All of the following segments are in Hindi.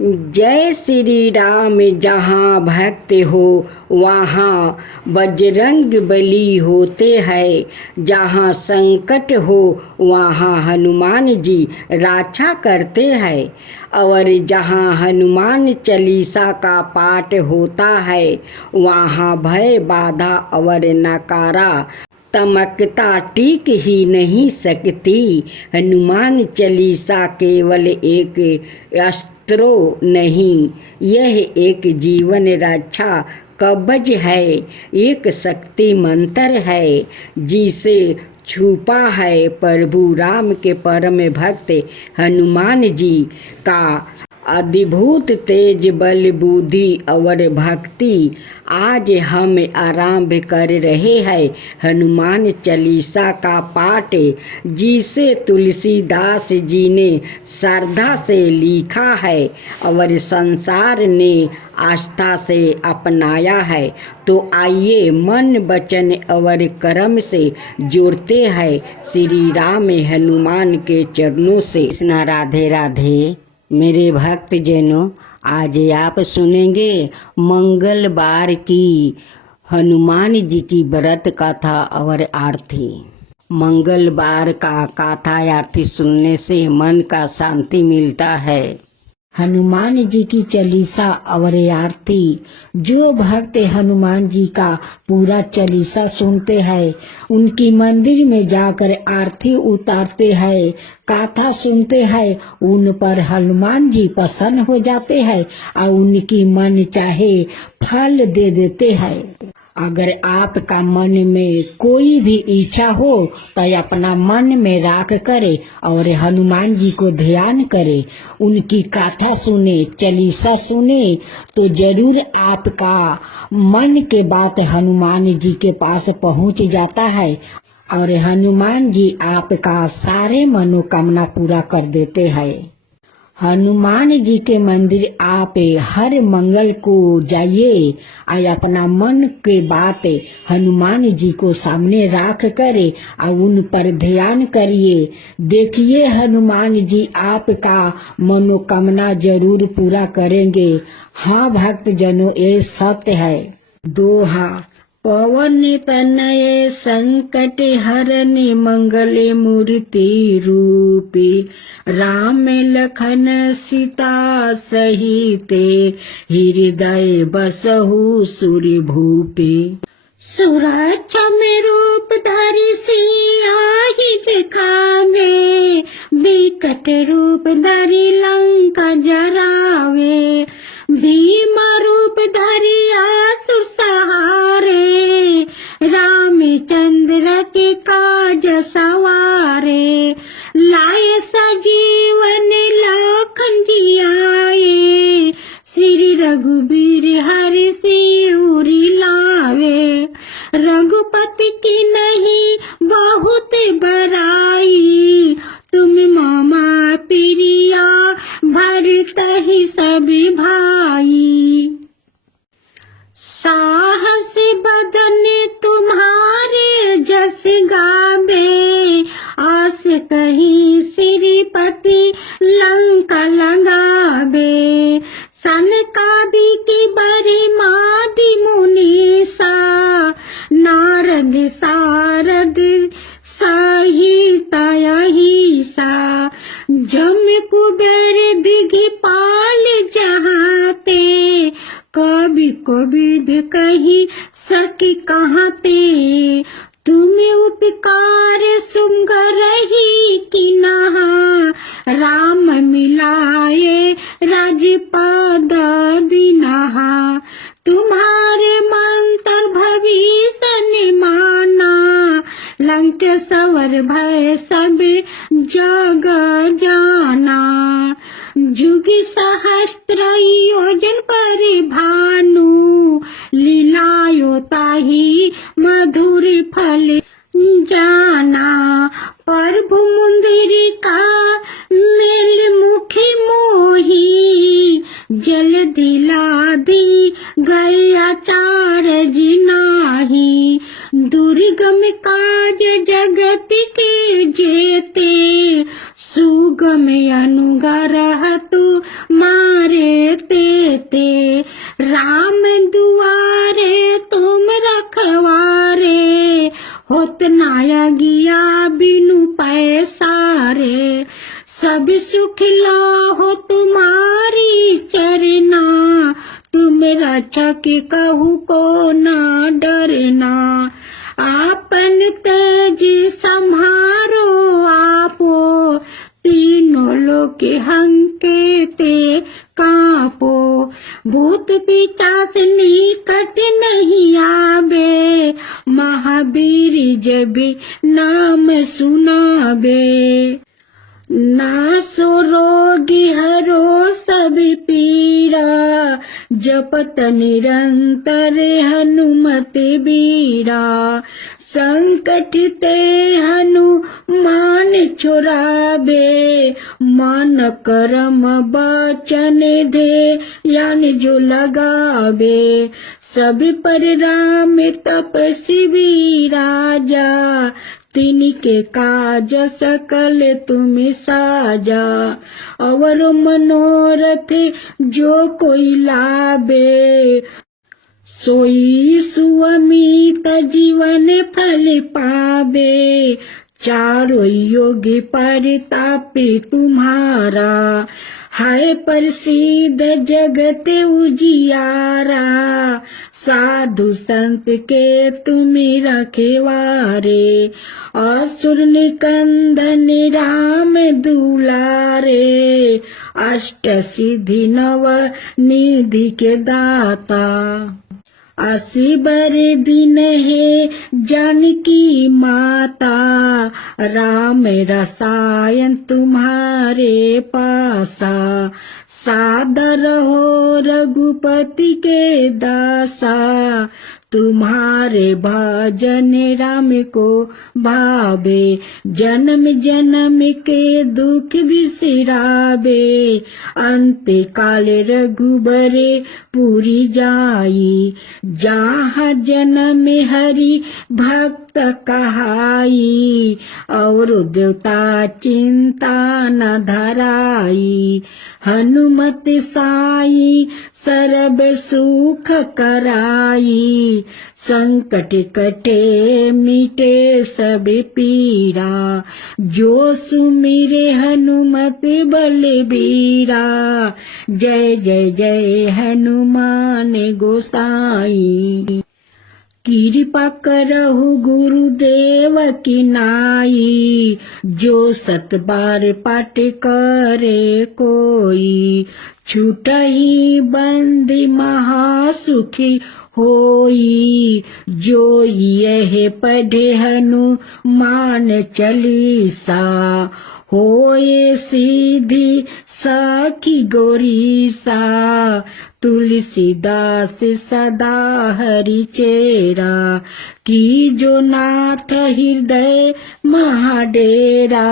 जय श्री राम। जहाँ भक्त हो वहाँ बजरंग बली होते हैं। जहाँ संकट हो वहाँ हनुमान जी रक्षा करते हैं। और जहाँ हनुमान चालीसा का पाठ होता है वहाँ भय बाधा और नकारा तमकता टिक ही नहीं सकती। हनुमान चालीसा केवल एक अस्त्रो नहीं, यह एक जीवन रक्षा कवच है, एक शक्ति मंत्र है जिसे छुपा है प्रभु राम के परम भक्त हनुमान जी का अद्भुत तेज बल बुद्धि और भक्ति। आज हम आरंभ कर रहे हैं हनुमान चालीसा का पाठ, जिसे तुलसीदास जी ने श्रद्धा से लिखा है और संसार ने आस्था से अपनाया है। तो आइए मन वचन और कर्म से जोड़ते हैं श्री राम हनुमान के चरणों से। कृष्णा राधे राधे। मेरे भक्त जनों, आज आप सुनेंगे मंगलवार की हनुमान जी की व्रत कथा और आरती। मंगलवार का कथा आरती सुनने से मन का शांति मिलता है। हनुमान जी की चालीसा और आरती, जो भक्त हनुमान जी का पूरा चालीसा सुनते हैं, उनकी मंदिर में जाकर आरती उतारते हैं, कथा सुनते हैं, उन पर हनुमान जी प्रसन्न हो जाते हैं और उनकी मन चाहे फल दे देते हैं। अगर आपका मन में कोई भी इच्छा हो तो अपना मन में रख करे और हनुमान जी को ध्यान करे, उनकी कथा सुने, चालीसा सुने, तो जरूर आपका मन के बात हनुमान जी के पास पहुंच जाता है और हनुमान जी आपका सारे मनोकामना पूरा कर देते हैं। हनुमान जी के मंदिर आप हर मंगल को जाइए और अपना मन के बात हनुमान जी को सामने रख करे और उन पर ध्यान करिए। देखिए हनुमान जी आपका मनोकामना जरूर पूरा करेंगे। हाँ भक्त जनों, ये सत्य है। दोहा। पवन तनय संकट हरन मंगल मूर्ति रूपे, राम लखन सीता सहिते, हृदय बसहु सूर्य भूपे। सुरक्षा में रूप धरि सियाहि दिखावे, विकट रूप धरि लंका जरावे, भीमा रूप धरि असुर सहारे, रामचंद्र के काज सवारे, लाए सजीवन लखन जियाए, श्री रघुबीर हरि सियुरि लावे, रघुपति की नहीं बहुत बड़ाई, तुम मामा प्रिया भरत ही सभी भाई। साहस बदन तुम्हारे जस गावे, आस कही श्रीपति लंका लगावे, सनकादि की बड़ी मादि मुनीसा, नारद सारद सहिता अहिसा, जम कुबेर दिगपाल जहाते, कभी कभी कही सकी कहते, तुम्हें उपकार सुंग रही कि नहा, राम मिलाए राजपद दिनहा, तुम्हारे मंत्र भविष्य माना, लंकेश्वर भय सब जग जाना, जुग सहस्त्र योजन परिभानु, लीलायो ताहि मधुर फल जाना, प्रभु मुंदिरी का मेल मुखी मोही, जल दिला दी गया चार जिनाही, दुर्गम काज जगत के जेते, सुगम अनुग्रह तु मारे नैया बिनु पैसा रे, सब सुख लाहो तुम्हारी चरना, तुम रक्षा के कहू को ना डरना, आपन तेज संहारो आपो, तीनों लोक हंके ते कांपो, भूत पिशाच निकट नहीं आवे, महावीर जब नाम सुनावे, नासो रोगी हरो सब पीरा, जपत निरंतर हनुमत बीरा, संकट ते हनुमान छुड़ावे, मन कर्म वचन दे यान जो लगावे, सब पर राम तपस्वी राजा, तिनके काज सकल तुम साजा, और मनोरथ जो कोई लावे, सोई सुअमित जीवन फल पावे, चारों युग परतापे तुम्हारा, है प्रसिद्ध जगत उजियारा, साधु संत के तुम रखवारे, असुर निकंदन राम दुलारे, अष्ट सिद्धि नव निधि के दाता, 80 बर दिन है जानकी माता, राम रसायन तुम्हारे पासा, सादर हो रघुपति के दासा, तुम्हारे भजन राम को भावे, जन्म जन्म के दुख बिसरावे, अंत काल रघुबरे पूरी जाई, जहाँ जन्म हरि भक्त कहाई, और देवता चिंता न धराई, हनुमत साई सर्व सुख कराई, संकट कटे मिटे सब पीरा, जो सुमिरे हनुमत बलबीरा, जय जय जय हनुमान गोसाई, कृपा करहु गुरुदेव की नाई, जो 7 बार पाठ करे कोई, छूटहि बंदी महासुखी होई, जो यह पढ़े हनुमान चालीसा, होए सीधी साखी गोरीसा, तुलसीदास सदा हरि चेरा, की जो नाथ हृदय महाडेरा,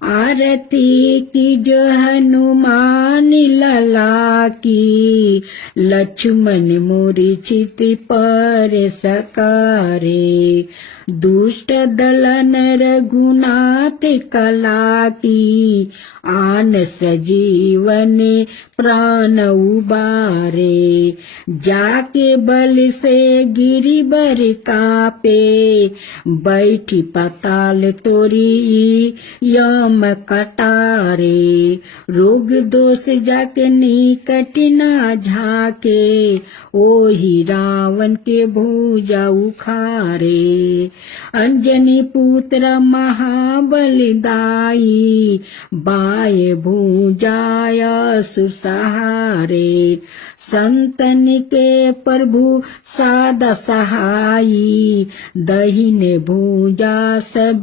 आरती की जो हनुमान लला की, लक्ष्मण मूर्छित पर सकारे, दुष्ट दलन रघुनाथ कला की, आन सजीवन प्राण उबारे, जाके बल से गिरि बर कापे, बैठी पाताल तोरी यम कटारे, रोग दोष जाके निकट ना झाके, ओही रावण के भुजा उखारे, अंजनी पुत्र महाबलदाई, बाय भुजाय सुसहारे, संतन के प्रभु सादा सहाई, दहिने भुजा सब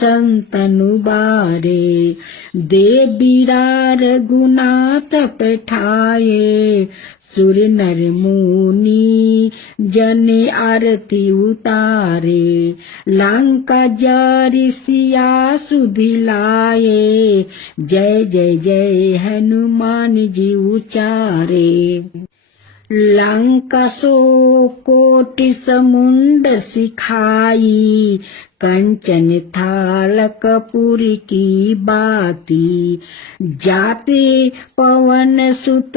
संतन उबारे, दे बीरा रघुनाथ पठाए, सुर नर मुनि जन आरती उतारे, लंका जारी सिया सुधि लाए, जय जय जय हनुमान जी उचारे, लंका सो कोटि समुंद सिखाई, कंचन थाल कपूर की बाती, जाते पवन सुत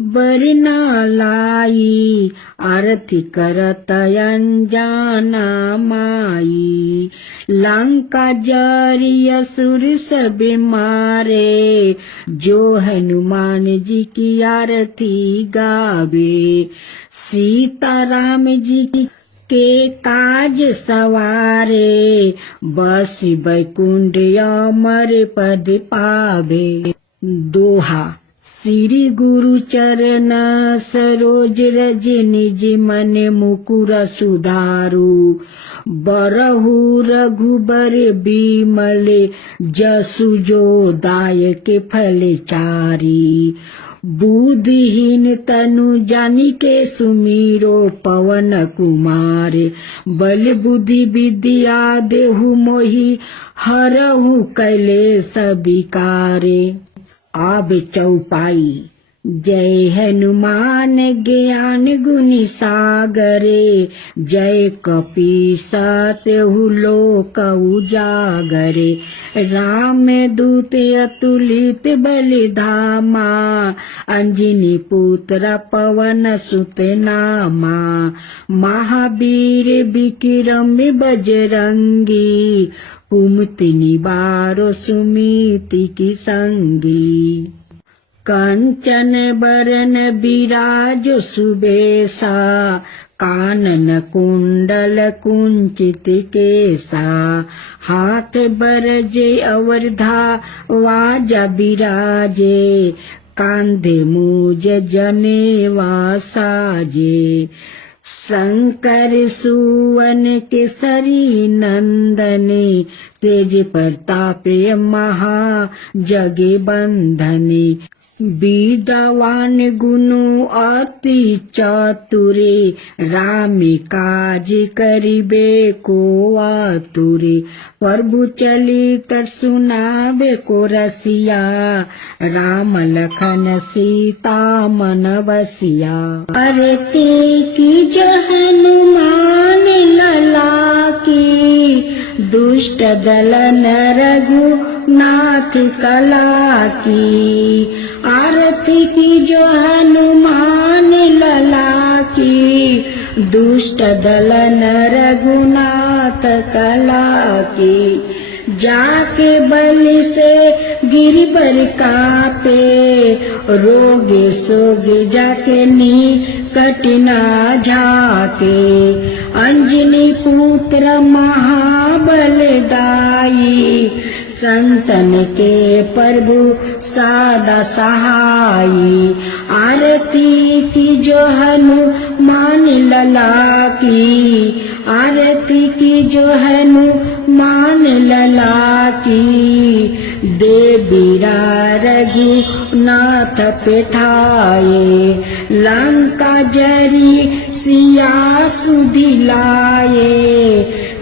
बरना लाई, आरती करत अनजाना माई। लंका जारी असुर सब मारे, जो हनुमान जी की आरती गावे। सीता राम जी के काज सवारे, बस बैकुंठ अमर पद पावे। दोहा श्री गुरु चरण सरोज रज निज मन मुकुर सुधारु, बरहु रघुबर बिमल जसु जो दायक फल चारी। बुद्धिहीन तनु जानिके सुमीरो पवन कुमार, बल बुद्धि विद्या देहु मोहि हरहु कैलेस विकारे। आब चौपाई। जय हनुमान ज्ञान गुण सागरे, जय कपीस तेहु लोक उजागरे। राम दूत अतुलित बल धामा, अंजनी पुत्र पवन सुत नामा। महावीर विक्रम बजरंगी, कुमति निवारो सुमिति की संगी। कंचन बरन बिराज सुबेसा, कानन कुंडल कुंचित केसा। हाथ बरजे अवरधा वाजा बिराजे, कांधे मूज जनेवा साजे। शंकर सुवन केसरी नंदने, तेज प्रताप महा जगे बंधने। विद्वान गुनु अति चातुरे, राम काज करिबे को आतुरे। प्रभु चलित सुनाबे को रसिया, राम लखन सीता मन बसिया। आरती की जय हनुमान लला की, दुष्ट दलन रघुनाथ कला की। आरती की जो हनुमान लला की, दुष्ट दलन रघुनाथ कला की। जाके बल से गिरि पर कापे, रोगे सोगे जाके निकट ना झाके। अंजनी पुत्र महाबल दाई, संतन के प्रभु सदा सहाई। आरती की जो हनुमान लला की, आरती की जो हनुमान लला की। देवीरा रघुनाथ पेठाए, लंका जरी सिया सुदिलाए।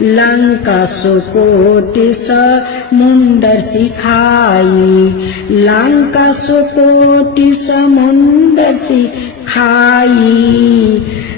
लंका सुकोट समुंदर सिखाई, लंका सुकोट समुंदर सिखाई।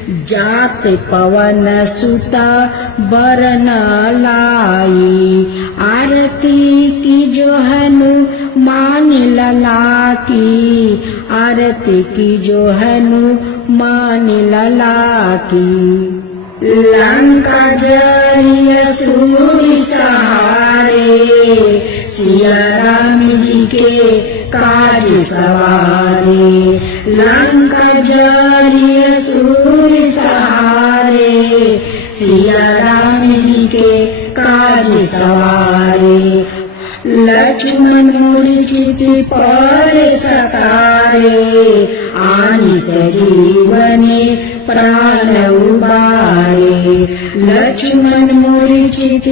जात पवन सुता बरना लाई, आरती की जो हनुमान लला की। आरती की जो हनुमान लला की। लंका जरी असुर सहारे, सिया राम जी के काज सवारे। लंका जरी असुर सहारे, सिया राम जी के काज सवारे। लक्ष्मण मूर्छित पर सतारे, आनि सजीवने प्राण उबारे। लक्ष्मण मूर्छित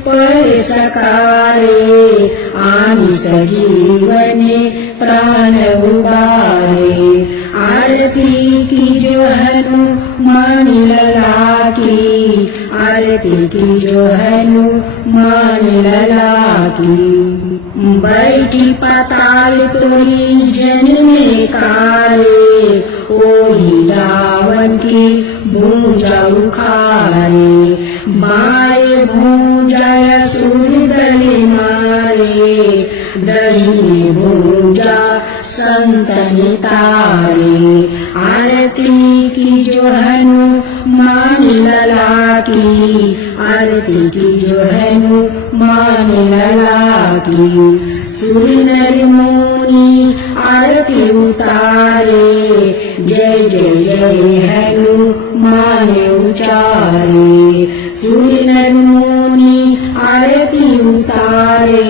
पर सकारे, आनि सजीवने प्राण उबारे। आरती की जो हनुमान लला की, आरती की जो हनुमान लला की। बैठी पाताल तोरी जन्मे कारे, ओही रावण की भुजा उखारे। माय भूंजाय सुरदलि मारे दही भूंजा संतनि तारे आरती की जो हनुमान लला की आरती की जो हनुमान लला की सुर नर मुनि आरती उतारे जय जय जय हनुमान उचारे सुर नर मुनि आरती उतारे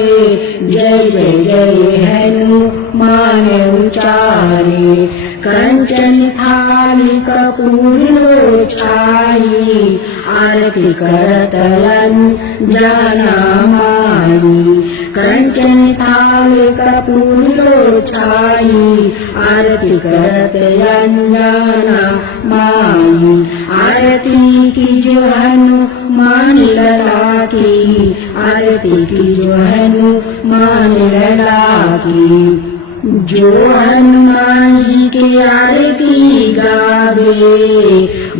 जय जय जय हनुमान उचारे कंचन थाली कपूर लो छाई आरती करत अंजना माई कंचन थाली कपूर लो छाई आरती करत अंजना माई आरती की जो हनुमान लला की आरती की जो हनुमान लला की जो हनुमान जी की आरती गावे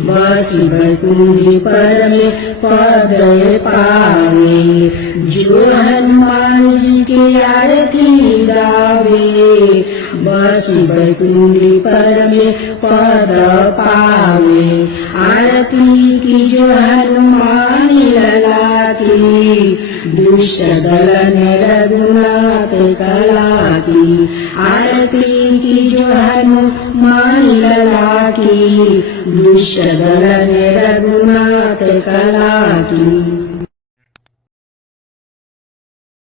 बस बैकुंठ पर में पद पावे जो हनुमान जी की आरती गावे बस बैकुंठ पर में पद पावे आरती की जो हनुमान लला की दुष्ट दलन रघुनाथ कला की आरती की जो हनुमान लला की दुष्ट दलन रघुनाथ कला की।